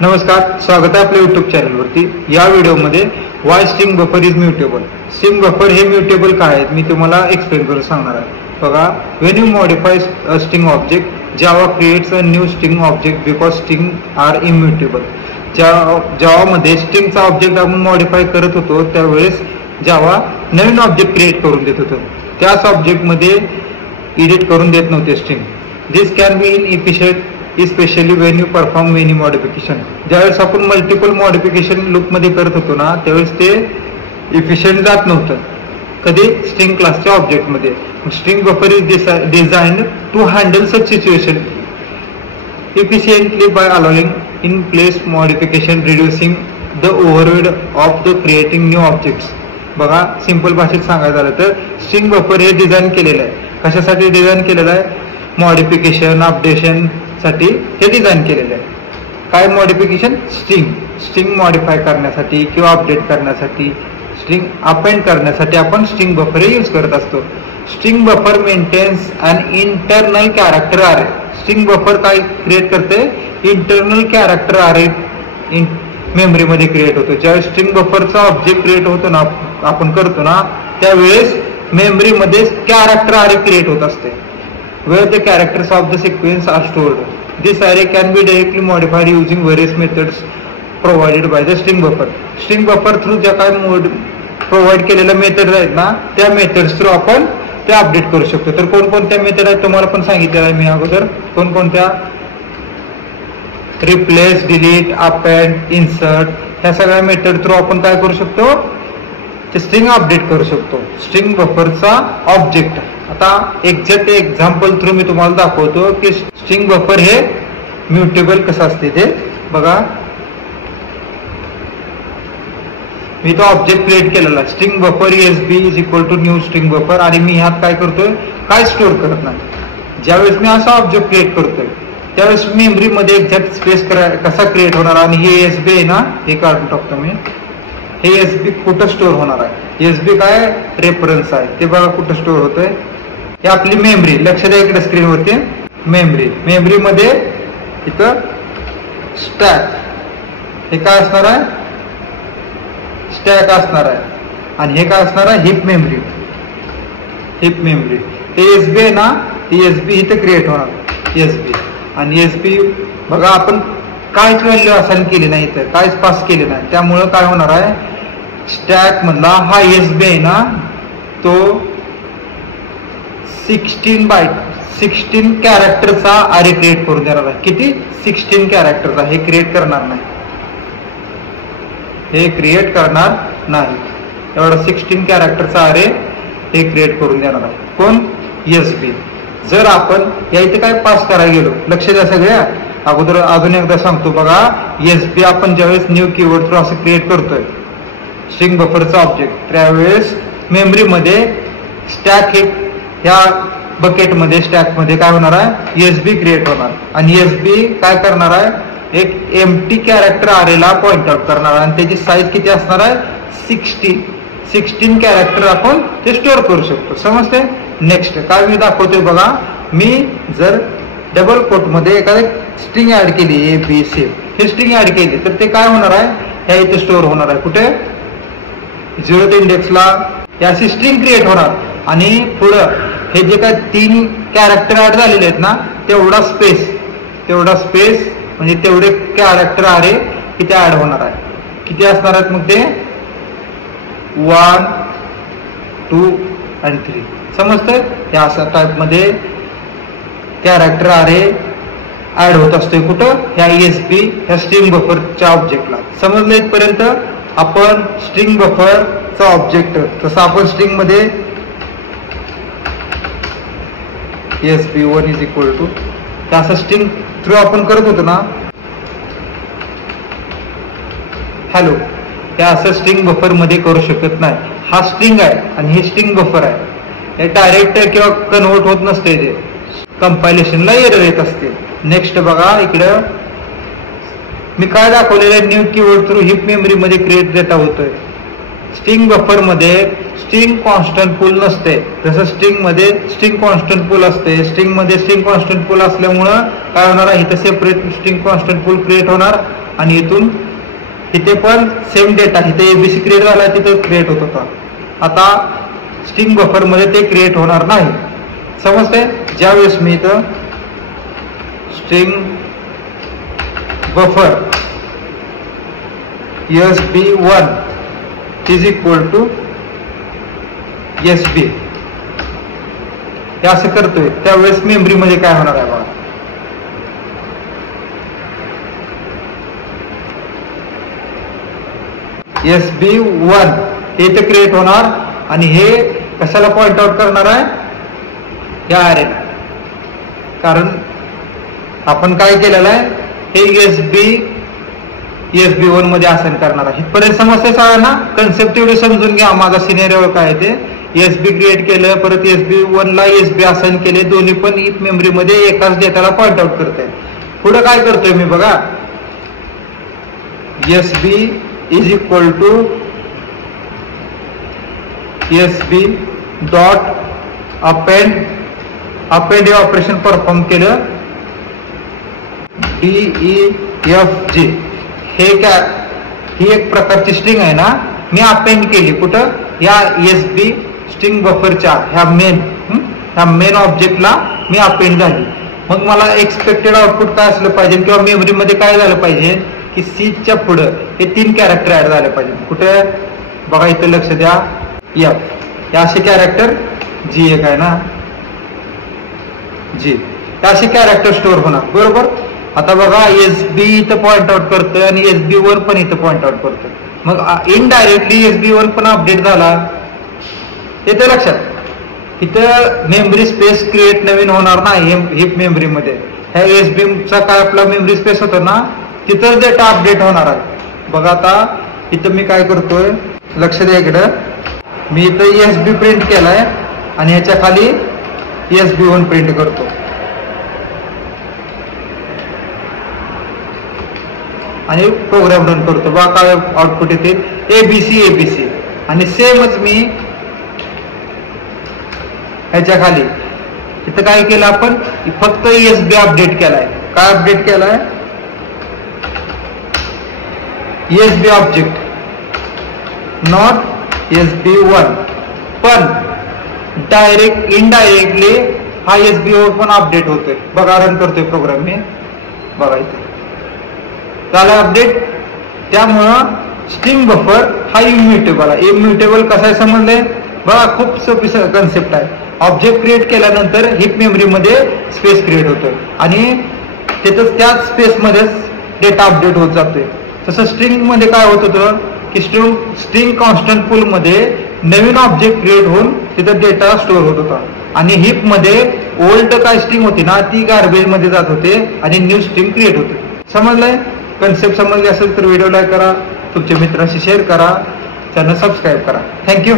नमस्कार, स्वागत आहे आपल्या युट्यूब चॅनलवरती। या व्हिडिओमध्ये why string buffer is mutable. String buffer हे म्युटेबल काय आहेत मी तुम्हाला एक्सप्लेन करून सांगणार आहे। बघा, when you modify a string object, Java creates a new string object because string are immutable. जावामध्ये स्ट्रिंगचा ऑब्जेक्ट आपण मॉडिफाय करत होतो त्यावेळेस जावा नवीन ऑब्जेक्ट क्रिएट करून देत होतो, त्याच ऑब्जेक्टमध्ये एडिट करून देत नव्हते string. This can be inefficient specially Wien you perform many modification. ज्यावेळेस आपण मल्टिपल मॉडिफिकेशन लूपमध्ये करत होतो ना त्यावेळेस ते इफिशियंट जात नव्हतं कधी स्ट्रिंग क्लासच्या ऑब्जेक्टमध्ये। String buffer is designed to handle such situation efficiently by allowing in place modification, reducing the overhead of the creating new objects। बघा, सिंपल भाषेत सांगायचं झालं तर स्ट्रिंग बफर हे डिझाइन केलेलं आहे। कशासाठी डिझाइन केलेलं आहे? मॉडिफिकेशन, अपडेशन साठी हे डिझाइन केलेलं आहे। काय मॉडिफिकेशन? स्ट्रिंग मॉडिफाय करण्यासाठी किंवा अपडेट करण्यासाठी, स्ट्रिंग अपेंड करण्यासाठी आपण स्ट्रिंग बफर हे यूज करत असतो। स्ट्रिंग बफर मेंटेन्स अन इंटरनल कॅरेक्टर अरे। स्ट्रिंग बफर काय क्रिएट करते? इंटरनल कॅरेक्टर अरे मेमरी मध्ये क्रिएट होतो। ज्यावेळेस स्ट्रिंग बफरचा ऑब्जेक्ट क्रिएट होतो ना, आपण करतो ना, त्यावेळेस मेमरी मध्ये कॅरेक्टर अरे क्रिएट होत असते। where the characters of the sequence are stored. This array can be directly modified using various methods provided by the string buffer. String buffer through ज्या काय प्रोव्हाइड केलेल्या मेथड आहेत ना त्या मेथड्स थ्रू आपण ते अपडेट करू शकतो। तर कोणकोणत्या मेथड आहेत तुम्हाला पण सांगितलेलं आहे मी अगोदर। कोणकोणत्या? रिप्लेस, डिलीट, अपेंड, इन्सर्ट, ह्या सगळ्या मेथड थ्रू आपण काय करू शकतो? ते स्ट्रिंग अपडेट करू शकतो। स्ट्रिंग बफरचा ऑब्जेक्ट आता एक्झॅक्ट एक्झाम्पल थ्रू मी तुम्हाला दाखवतो की स्ट्रिंग बफर हे म्युटेबल कसं असते ते। बघा, मी तो ऑब्जेक्ट क्रिएट केलेला string buffer ESB is equal to new string buffer आणि मी ह्यात काय करतोय? काय स्टोअर करत नाही। ज्यावेळेस मी असा ऑब्जेक्ट क्रिएट करतोय त्यावेळेस मेमरी मध्ये एक्झॅक्ट स्पेस कसा क्रिएट होणार आणि हे ESB आहे ना, हे काढून टाकतो मी। हे ESB कुठं स्टोअर होणार आहे? ESB काय? रेफरन्स आहे। ते बघा कुठं स्टोअर होतंय? हे आपली मेमरी, लक्ष द्या इकडे स्क्रीनवरती। मेमरी मध्ये इथं स्टॅक, हे काय असणार आहे? स्टॅक असणार आहे आणि हे काय असणार आहे? Heap memory. हे ESB आहे ना, ती ESB इथं क्रिएट होणार ESB। आणि ESB बघा आपण काहीच व्हॅल्यू असाइन केली नाही, इथं काहीच पास केले नाही, त्यामुळं काय होणार आहे? स्टॅक मधला हा ESB आहे ना तो 16 कॅरेक्टरचा अरे क्रिएट करून देणार आहे। किती? 16 कॅरेक्टरचा। हे क्रिएट करणार नाही, एवढा 16 कॅरेक्टरचा अरे हे क्रिएट करून देणार आहे। कोण? ESB। जर आपण या इथे काय पास करायला गेलो, लक्ष द्या सगळ्या, अगोदर अजून एकदा सांगतो बघा। ESB आपण ज्यावेळेस न्यू कीवर्ड थ्रू असं क्रिएट करतोय स्ट्रिंग बफरचा ऑब्जेक्ट, त्यावेळेस मेमरी मध्ये स्टॅक, ह्या बकेट मध्ये स्टॅक मध्ये काय होणार आहे? ESB क्रिएट होणार आणि ESB काय करणार आहे? एक एम्प्टी कॅरेक्टर अरेला पॉइंट आउट करणार आणि त्याची साईज किती असणार आहे? 16 कॅरेक्टर आपण ते स्टोअर करू शकतो। समजते? नेक्स्ट काय मी दाखवतोय बघा, मी जर डबल कोट मध्ये एखादी स्ट्रिंग ऍड केली ABC, हे स्ट्रिंग ऍड केली तर ते काय होणार आहे? ह्या इथे स्टोअर होणार आहे। कुठे? 0th इंडेक्सला अशी स्ट्रिंग क्रिएट होणार आणि पुढं हे जे काय 3 कॅरेक्टर ऍड झालेले आहेत ना तेवढा स्पेस म्हणजे तेवढे कॅरेक्टर अरे किती ऍड होणार आहे? किती असणार आहेत मग ते? 1, 2 आणि 3। समजतंय? या अशा टाइप मध्ये कॅरेक्टर अरे ऍड होत असतोय कुठं? ह्या ESB ह्या स्ट्रिंग बफरच्या ऑब्जेक्टला। समजलं इथपर्यंत? आपण स्ट्रिंग बफरचा ऑब्जेक्ट तसं आपण स्ट्रिंग मध्ये ESB1 इज इक्वल टू असं स्ट्रिंग थ्रू आपण करत होतो ना, हॅलो, त्या असं स्ट्रिंग बफर मध्ये करू शकत नाही। हा स्ट्रिंग आहे आणि हे स्ट्रिंग बफर आहे, हे डायरेक्ट किंवा कन्वर्ट होत नसते, ते कंपायलेशनला एरर येत असते। नेक्स्ट बघा इकडं मी काय दाखवलेलं आहे? New keyword through heap memory मध्ये क्रिएट डेटा होतोय। स्ट्रिंग बफर मध्ये स्ट्रिंग कॉन्स्टंट पूल नसते, जसं स्ट्रिंग मध्ये स्ट्रिंग कॉन्स्टंट पूल असते। स्ट्रिंग मध्ये स्ट्रिंग कॉन्स्टंट पूल असल्यामुळं काय होणार आहे? इथं सेपरेट स्ट्रिंग कॉन्स्टंट पूल क्रिएट होणार आणि इथून इथे पण सेम डेटा, इथे एबीसी क्रिएट झाला तिथे क्रिएट होत होता. आता स्ट्रिंग बफर मध्ये ते क्रिएट होणार नाही. समजतंय? ज्यावेळेस मी इथं string buffer SB1 is equal to SB हे असं करतोय, त्यावेळेस मेमरी मध्ये काय होणार आहे बघा. SB1 हे इथे क्रिएट होणार आणि हे कशाला पॉइंट आउट करणार आहे? या अरेना. कारण आपण काय केलेलं आहे, हे SB1 मध्ये असाइन करणार आहे. इथपर्यंत समस्या सगळ्यांना कन्सेप्ट एवढी समजून घ्या. माझा सिनेरिओ काय ते SB क्रिएट केलं, परत SB1 ला SB असाइन केले, दोन्ही पण इथ मेमरी मध्ये एकाच डेटाला पॉइंट आउट करते. पुढे काय करतोय मी बघा, SB is equal to SB dot append हे ऑपरेशन परफॉर्म केलं, DEFG हे काय, ही एक प्रकारची स्ट्रिंग आहे ना, मी अपेंड केली कुठं, या SB स्ट्रिंग बफरच्या ह्या मेन ऑब्जेक्टला मी अपेंड झाली. मग मला एक्सपेक्टेड आउटपुट काय असलं पाहिजे, किंवा मेमरी मध्ये काय झालं पाहिजे की सीच्या पुढं हे 3 कॅरेक्टर ऍड झाले पाहिजे. कुठे बघा, इथं लक्ष द्या, F हे असे कॅरेक्टर, G एक आहे ना, G हे असे कॅरेक्टर स्टोअर होणार. बरोबर. आता बघा, SB इथं पॉइंट आउट करतोय आणि SB1 पण इथं पॉइंट आउट करतोय. मग इनडायरेक्टली SB1 पण अपडेट झाला. येते लक्षात? इथं मेमरी स्पेस क्रिएट नवीन होणार नाही हिप मेमरी मध्ये. ह्या SB चा काय आपला मेमरी स्पेस होतो ना, तिथं डेटा अपडेट होणार आहे. बघा आता इथं मी काय करतोय, लक्ष द्या इकडं, मी इथं SB प्रिंट केलाय आणि ह्याच्या खाली SB1 प्रिंट करतो आणि प्रोग्राम रन करतो. बघा काय आउटपुट येते, ABC आणि सेमच मी ह्याच्या खाली इथं काय केलं आपण, फक्त SB अपडेट केलाय. काय अपडेट केलाय, SB ऑब्जेक्ट नॉट SB1. पण इनडायरेक्टली हा SB1 पण अपडेट होतोय. बघा, रन करतोय प्रोग्राम मी, बघा इथे झाला अपडेट. त्यामुळं स्ट्रिंग बफर हा इम्युटेबल आहे. इम्युटेबल कसं आहे समजलंय बघा, खूप सोपी कन्सेप्ट आहे. ऑब्जेक्ट क्रिएट केल्यानंतर हिप मेमरी मध्ये स्पेस क्रिएट होतोय आणि तिथंच त्याच स्पेस मध्येच डेटा अपडेट होत जातोय. तसं स्ट्रिंग मध्ये काय होत होतं की स्ट्रिंग कॉन्स्टंट पूल मध्ये नवीन ऑब्जेक्ट क्रिएट होऊन तिथं डेटा स्टोअर होत होता आणि हिप मध्ये ओल्ड काय स्ट्रिंग होती ना, ती गार्बेज मध्ये जात होते आणि न्यू स्ट्रिंग क्रिएट होते. समजलंय? कन्सेप्ट समजले असेल तर व्हिडिओ लाईक करा, तुमच्या मित्रांशी शेअर करा, चॅनल सबस्क्राईब करा. थँक्यू.